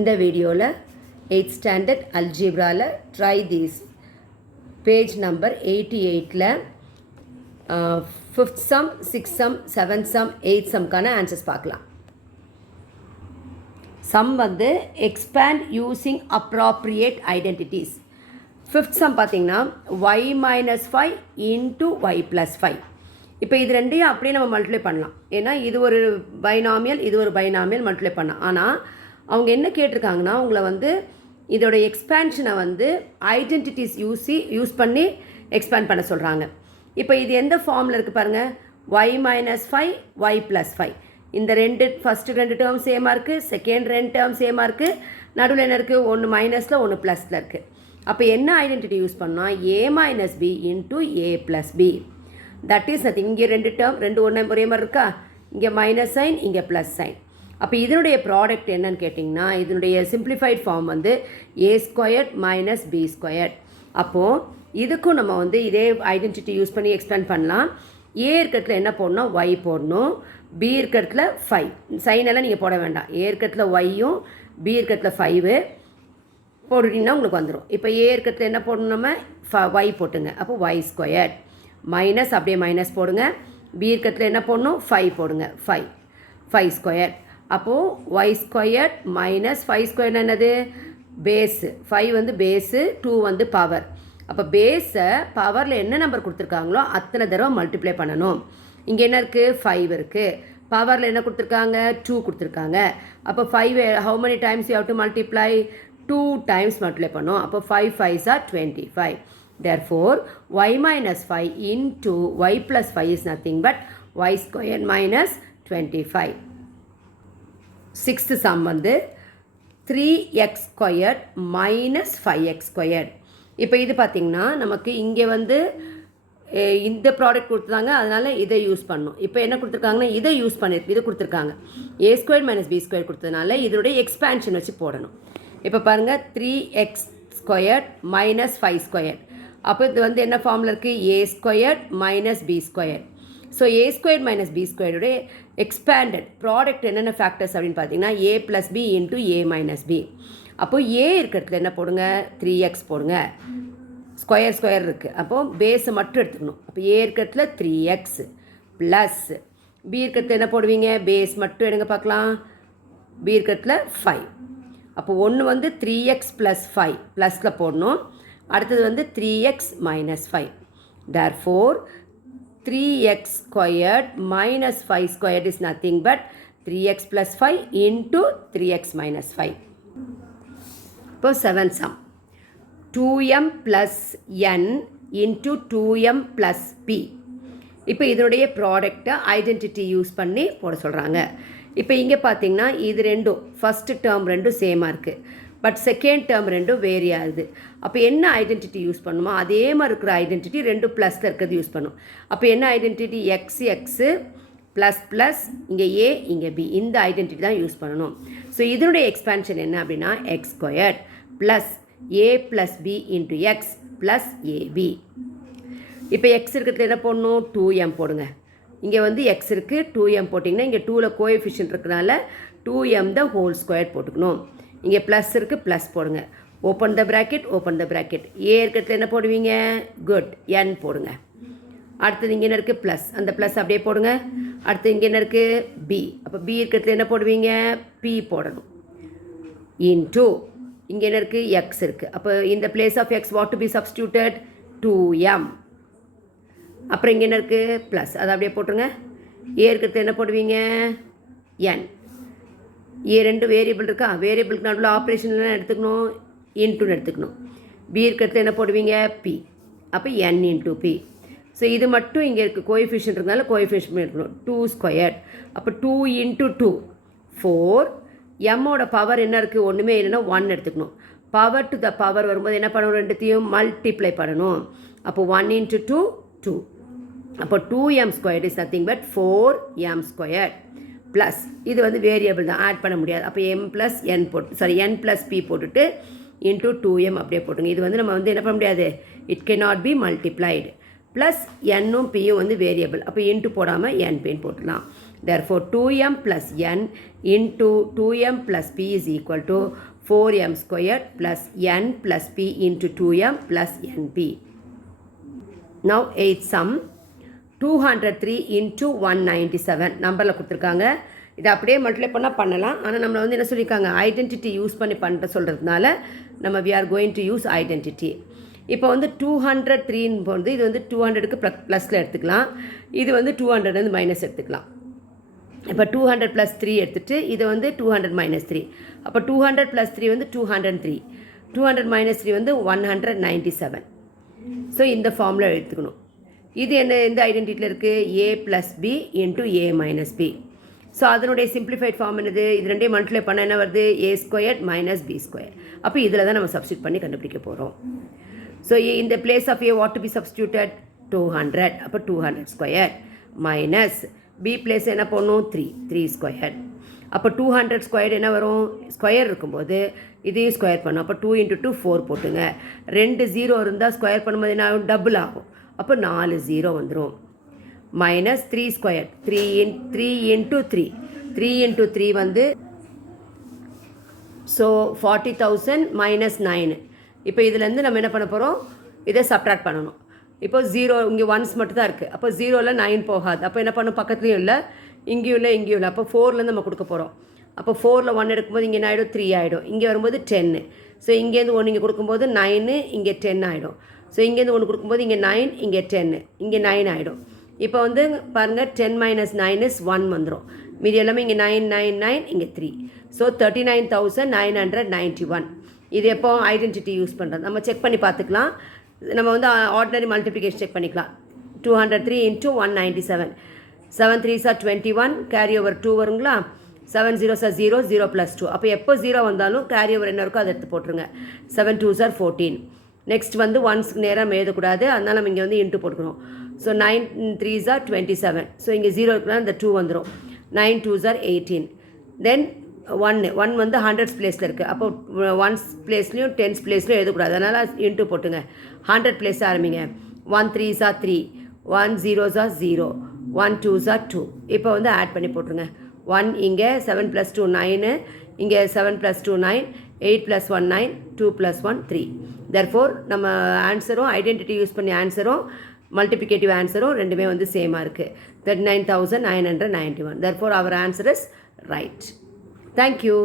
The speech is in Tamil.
இந்த வீடியோவில் 8th ஸ்டாண்டர்ட் அல்ஜிப்ராவில் ட்ரை தீஸ் பேஜ் நம்பர் 88ல் 5th sum 6th sum 7th sum 8th சம்க்கான ஆன்சர்ஸ் பார்க்கலாம். சம் வந்து expand using appropriate identities. 5th sum பார்த்தீங்கன்னா y minus 5 into y plus 5. இப்போ இது ரெண்டையும் அப்படியே நம்ம மல்டிப்ளை பண்ணலாம். ஏன்னா இது ஒரு பைனாமியல், இது ஒரு பைனாமியல் மல்டிப்ளை பண்ணலாம். ஆனால் அவங்க என்ன கேட்டிருக்காங்கன்னா உங்களை வந்து இதோட எக்ஸ்பேன்ஷனை வந்து ஐடென்டிட்டிஸ் யூஸ் பண்ணி எக்ஸ்பேண்ட் பண்ண சொல்கிறாங்க. இப்போ இது எந்த ஃபார்மில் இருக்குது பாருங்கள். Y minus 5 y plus 5. இந்த ஃபஸ்ட்டு ரெண்டு டேர்ம் சேமாக இருக்குது, செகண்ட் ரெண்டு டேர்ம் சேமாக இருக்குது, நடுவில் என்ன இருக்குது, ஒன்று மைனஸில் ஒன்று ப்ளஸில் இருக்குது. அப்போ என்ன ஐடென்டிட்டி யூஸ் பண்ணால் a minus b into a plus b. That is nothing. இங்கே ரெண்டு டேர்ம் ரெண்டு ஒரே மாதிரி இருக்கா, இங்கே மைனஸ் சைன் இங்கே ப்ளஸ் சைன். அப்போ இதனுடைய ப்ராடக்ட் என்னன்னு கேட்டிங்கன்னா இதனுடைய சிம்பிளிஃபைட் ஃபார்ம் வந்து a squared minus b squared. அப்போது இதுக்கும் நம்ம வந்து இதே ஐடென்டிட்டி யூஸ் பண்ணி எக்ஸ்பேண்ட் பண்ணலாம். ஏ இருக்கிறதுல என்ன போடணும், ஒய் போடணும். பி இருக்கிறதுல 5. சைனெல்லாம் நீங்கள் போட வேண்டாம். ஏ இருக்கிறதுல ஒய்யும் பி இருக்கிறதுல 5 போட்டுட்டிங்கன்னா உங்களுக்கு வந்துடும். இப்போ ஏ இருக்கிறதுல என்ன போடணும், நம்ம ஒய் போட்டுங்க. அப்போ ஒய் ஸ்கொயர்ட் மைனஸ் அப்படியே மைனஸ் போடுங்க. பி இருக்கிறதுல என்ன போடணும், 5 போடுங்க. 5 ஸ்கொயர். அப்போது ஒய் ஸ்கொயர்ட் மைனஸ் 5 ஸ்கொயர் என்னது, பேஸு. 5 வந்து பேஸு, 2 வந்து பவர். அப்போ பேஸை பவரில் என்ன நம்பர் கொடுத்துருக்காங்களோ அத்தனை தடவை மல்டிப்ளை பண்ணணும். இங்கே என்ன இருக்குது, 5 இருக்குது. பவரில் என்ன கொடுத்துருக்காங்க, 2 கொடுத்துருக்காங்க. அப்போ 5 how many times you have to multiply, 2 times multiply பண்ணோம். அப்போ 5 5s are 25. Therefore, y minus 5 into y plus 5 is nothing but y squared minus 25. 6th sum வந்து 3x squared minus 5x squared. இப்போ இது பார்த்திங்கன்னா நமக்கு இங்கே வந்து இந்த ப்ராடக்ட் கொடுத்துருந்தாங்க, அதனால் இதை யூஸ் பண்ணணும். இப்போ என்ன கொடுத்துருக்காங்கன்னா இதை யூஸ் பண்ணியிருக்கு, இது கொடுத்துருக்காங்க. ஏ ஸ்கொயர் மைனஸ் பி ஸ்கொயர் கொடுத்ததுனால இதோடைய எக்ஸ்பேன்ஷன் வச்சு போடணும். இப்போ பாருங்கள் 3x ஸ்கொயர்ட் மைனஸ் 5 ஸ்கொயர். அப்போ இது வந்து என்ன ஃபார்மில் இருக்குது, a squared minus b square. So a square minus b ஸ்கொயருடைய எக்ஸ்பேண்டட் ப்ராடக்ட் என்னென்ன ஃபேக்டர்ஸ் அப்படின்னு பார்த்தீங்கன்னா a plus b into a minus b. அப்போது ஏ இருக்கிறதுல என்ன போடுங்க, 3x போடுங்க. ஸ்கொயர் இருக்குது. அப்போது பேஸை மட்டும் எடுத்துக்கணும். அப்போ ஏ இருக்கிறதுல 3x ப்ளஸ் பி இருக்கிறதுல என்ன போடுவீங்க, பேஸ் மட்டும் எடுங்க பார்க்கலாம். பி இருக்கிறதுல 5. அப்போ ஒன்று வந்து 3x ப்ளஸ் 5 ப்ளஸில் போடணும். அடுத்தது வந்து 3x minus 5. therefore 3x squared minus 5 squared is nothing but 3x plus 5 into 3x minus 5. இப்போ 7th sum 2m plus n into 2m plus p. இப்போ இதனுடைய ப்ராடக்டை ஐடென்டிட்டி யூஸ் பண்ணி போட சொல்கிறாங்க. இப்போ இங்கே பார்த்தீங்கன்னா இது ரெண்டும் ஃபஸ்ட்டு டேர்ம் ரெண்டும் சேமாக இருக்குது, பட் செகண்ட் டேர்ம் ரெண்டும் வேரி ஆகுது. அப்போ என்ன ஐடென்டிட்டி யூஸ் பண்ணுமோ அதே மாதிரி இருக்கிற ஐடென்டிட்டி ரெண்டும் ப்ளஸில் இருக்கிறது யூஸ் பண்ணும். அப்போ என்ன ஐடென்டிட்டி, எக்ஸு ப்ளஸ் ப்ளஸ் இங்கே ஏ இங்கே பி, இந்த ஐடென்டிட்டி தான் யூஸ் பண்ணணும். ஸோ இதனுடைய எக்ஸ்பேன்ஷன் என்ன அப்படின்னா x squared plus a plus b into x plus ab. இப்போ எக்ஸ் இருக்கிறதுல என்ன போடணும், 2m போடுங்க. இங்கே வந்து எக்ஸ் இருக்குது, 2m போட்டிங்கன்னா இங்கே 2ல் கோஎஃபிஷியன்ட் இருக்கிறனால 2m த ஹோல் ஸ்கொயர் போட்டுக்கணும். இங்கே ப்ளஸ் இருக்குது, ப்ளஸ் போடுங்க. Open the bracket, open the bracket. A இருக்கிறதுல என்ன போடுவீங்க, குட், என் போடுங்க. அடுத்தது இங்கே என்ன இருக்குது, ப்ளஸ், அந்த ப்ளஸ் அப்படியே போடுங்க. அடுத்து இங்கே என்ன இருக்குது, பி. அப்போ பி இருக்கிறதுல என்ன போடுவீங்க, பி போடணும். இன்டூ இங்கே என்ன இருக்குது, எக்ஸ் இருக்குது. அப்போ இந்த place of x what to be substituted, 2m. அப்புறம் இங்கே என்ன இருக்குது, ப்ளஸ், அதை அப்படியே போட்டுருங்க. ஏ இருக்கிறதுல என்ன போடுவீங்க, என். ஏ ரெண்டு வேரியபிள் இருக்கா, வேரியபிளுக்கு நடுவில் ஆப்ரேஷன் எடுத்துக்கணும், இன்ட்டுன்னு எடுத்துக்கணும். பி இருக்கிறதுல என்ன போடுவீங்க, பி. அப்போ என் இன்ட்டு பி. ஸோ இது மட்டும் இங்கே இருக்குது, கோஎஃபிஷியன்ட் இருக்கனால கோஎஃபிஷியன்ட் எடுக்கணும். 2 ஸ்கொயர். அப்போ 2 இன்ட்டு 2 4. எம்மோட பவர் என்ன இருக்குது, ஒன்றுமே இல்லைன்னா 1 எடுத்துக்கணும். பவர் டு த பவர் வரும்போது என்ன பண்ணணும், ரெண்டுத்தையும் மல்டிப்ளை பண்ணணும். அப்போ 1 இன்ட்டு 2 2. அப்போ 2m square is nothing but 4m square plus இது வந்து வேரியபிள் தான், ஆட் பண்ண முடியாது. அப்போ m plus n n plus p போட்டுட்டு இன்ட்டு 2m அப்படியே போட்டுங்க. இது வந்து நம்ம வந்து என்ன பண்ண முடியாது, it can not be multiplied. Plus என்னும் பியும் வந்து வேரியபிள், அப்போ இன்ட்டு போடாமல் n பின்னு போட்டுடலாம். therefore 2m plus n into 2m plus p is equal to 4m squared plus n plus p into 2m plus np. Now 8th sum 203 into 197 நம்பரில் கொடுத்துருக்காங்க. இதை அப்படியே மல்டிப்ளை பண்ணால் பண்ணலாம். ஆனால் நம்மளை வந்து என்ன சொல்லியிருக்காங்க, ஐடென்டிட்டி யூஸ் பண்ணி பண்ணுற சொல்கிறதுனால நம்ம we are going to use identity. இப்போ வந்து 203ன்னு போகிறது, இது வந்து 200க்கு ப்ளஸில் எடுத்துக்கலாம், இது வந்து 200 வந்து மைனஸ் எடுத்துக்கலாம். இப்போ 200 + 3 எடுத்துகிட்டு இதை வந்து 200 - 3. அப்போ 200 + 3 வந்து 203, 200 - 3 வந்து 197. ஸோ இந்த ஃபார்மில் எடுத்துக்கணும். இது என்ன எந்த ஐடென்டிட்டியில் இருக்குது, a + b into a - b. So அதனுடைய சிம்பிளிஃபைட் ஃபார்ம் என்னது, இது ரெண்டையும் மல்டிப்ளை பண்ண என்ன வருது, a² - b². அப்போ இதில் தான் நம்ம சப்ஸ்டியூட் பண்ணி கண்டுபிடிக்க போகிறோம். ஸோ இந்த place of a what to be substituted 200. அப்போ 200² மைனஸ் b பிளேஸ் என்ன போடணும் 3² அப்போ 200² என்ன வரும், ஸ்கொயர் இருக்கும்போது இதையும் ஸ்கொயர் பண்ணும். அப்போ 2 × 2 4 போட்டுங்க. 2 0 இருந்தால் ஸ்கொயர் பண்ணும்போது என்ன ஆகும், டபுள் ஆகும். அப்போ 4 0 வந்துடும். மைனஸ் 3² 3 × 3 3 × 3 வந்து ஸோ 40,000 - 9. இப்போ இதுலேருந்து நம்ம என்ன பண்ண போகிறோம், இதை சப்ட்ராக்ட் பண்ணணும். இப்போ 0 இங்கே ஒன்ஸ் மட்டும் தான் இருக்குது. அப்போ 0ல் 9 போகாது. அப்போ என்ன பண்ணும், பக்கத்துலேயும் இல்லை, இங்கேயும் இல்லை, இங்கேயும் இல்லை. அப்போ 4லேருந்து நம்ம கொடுக்க போகிறோம். அப்போ 4ல் 1 எடுக்கும்போது இங்கே என்ன ஆகிடும், 3 ஆகிடும். இங்கே வரும்போது 10. ஸோ இங்கேருந்து 1 இங்கே கொடுக்கும்போது 9, இங்கே 10 ஆகிடும். ஸோ இங்கேருந்து 1 கொடுக்கும்போது இங்கே 9, இங்கே 10, இங்கே 9 ஆகிடும். இப்போ வந்து பாருங்கள் 10 - 9 is 1 வந்துடும். மீதி எல்லாமே இங்கே 9 9 9, இங்கே 3. ஸோ 39,991. இது எப்போ ஐடென்டிட்டி யூஸ் பண்ணுறது நம்ம செக் பண்ணி பார்த்துக்கலாம். நம்ம வந்து ஆர்டினரி மல்டிப்ளிகேஷன் செக் பண்ணிக்கலாம். 203 into 197. 7 3s are 21, carry over 2 வருங்களா. 7 0s are 0, 0 + 2. அப்போ எப்போ 0 வந்தாலும் கேரி ஓவர் என்ன இருக்கோ அதை எடுத்து போட்டுருங்க. 7 2s are 14. நெக்ஸ்ட் வந்து ஒன்ஸ்க்கு நேராக எழுதக்கூடாது, அதனால் நம்ம இங்கே வந்து இன்ட்டு போட்டுக்கணும். So 9 3s are 27. ஸோ இங்கே 0 இருக்குன்னா இந்த 2 வந்துடும். 9 2s are 18. தென் 1 வந்து 100s பிளேஸில் இருக்குது. அப்போ 1s பிளேஸ்லையும் 10s பிளேஸ்லையும் எழுதக்கூடாது, அதனால் இன்ட்டு போட்டுங்க. 100 பிளேஸ் ஆரம்பிங்க. 1 3s are 3, 1 0s are 0, 1 2s are 2. இப்போ வந்து ஆட் பண்ணி போட்டுருங்க. 1 இங்கே 7 + 2 9, இங்கே 7 + 2 9, 8 + 1 9, 2 + 1 3. therefore நம்ம ஆன்சரும் ஐடென்டிட்டி யூஸ் பண்ணி ஆன்சரும் மல்டிப்ளிகேட்டிவ் ஆன்சரும் ரெண்டுமே வந்து சேமாக இருக்குது. 39,991. therefore our answer is right. Thank you.